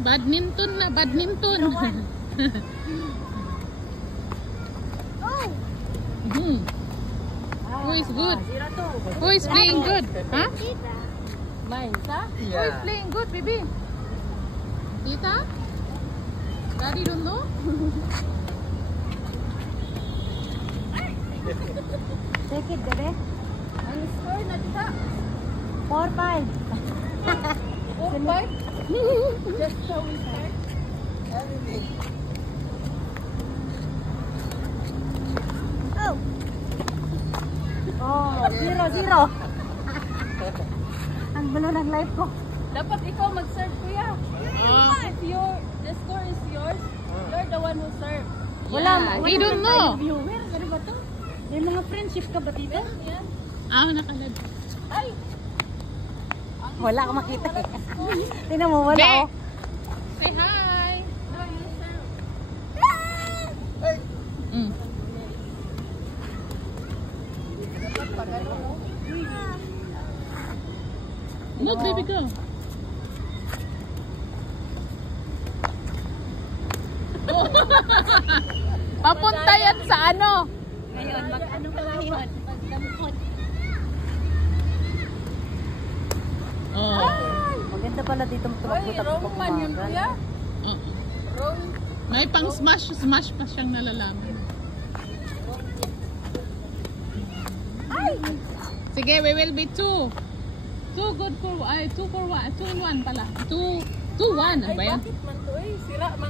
Badminton na, badminton. Who is good? Who is playing good? Huh? Tita? Who is playing good, baby? Tita? Daddy don't know? Take it, bebe. Ang score na tita? 4-5. 4-5? Just how we start? Oh, 0-0. Ang gulo ng life ko. Dapat ikaw mag-serve, kuya. If the score is yours, you're the one who serve. Wala, He don't know. Viewers, ano ba to? May mga friendship ka ba dito? Yan. Nakalad. Ay! Wala akong makita eh. Tingnan mo, wala Be. oh. Say hi. No, you serve. Mm. Dapat pag ano mo? No, baby, go. Papunta yan sa ano? Ngayon, mag-ano ka ngayon? Magdamkot. Oh. Maganda pala dito Ay, tumakbo-takbo wrong man yun, kuya. Wrong. May pang smash pa siyang nalalaman. Sige, we will be 2. 2 good for 2 for 1. 2 in 1 pala. 2 1. Ano ba yan? Bakit man to eh? Sira man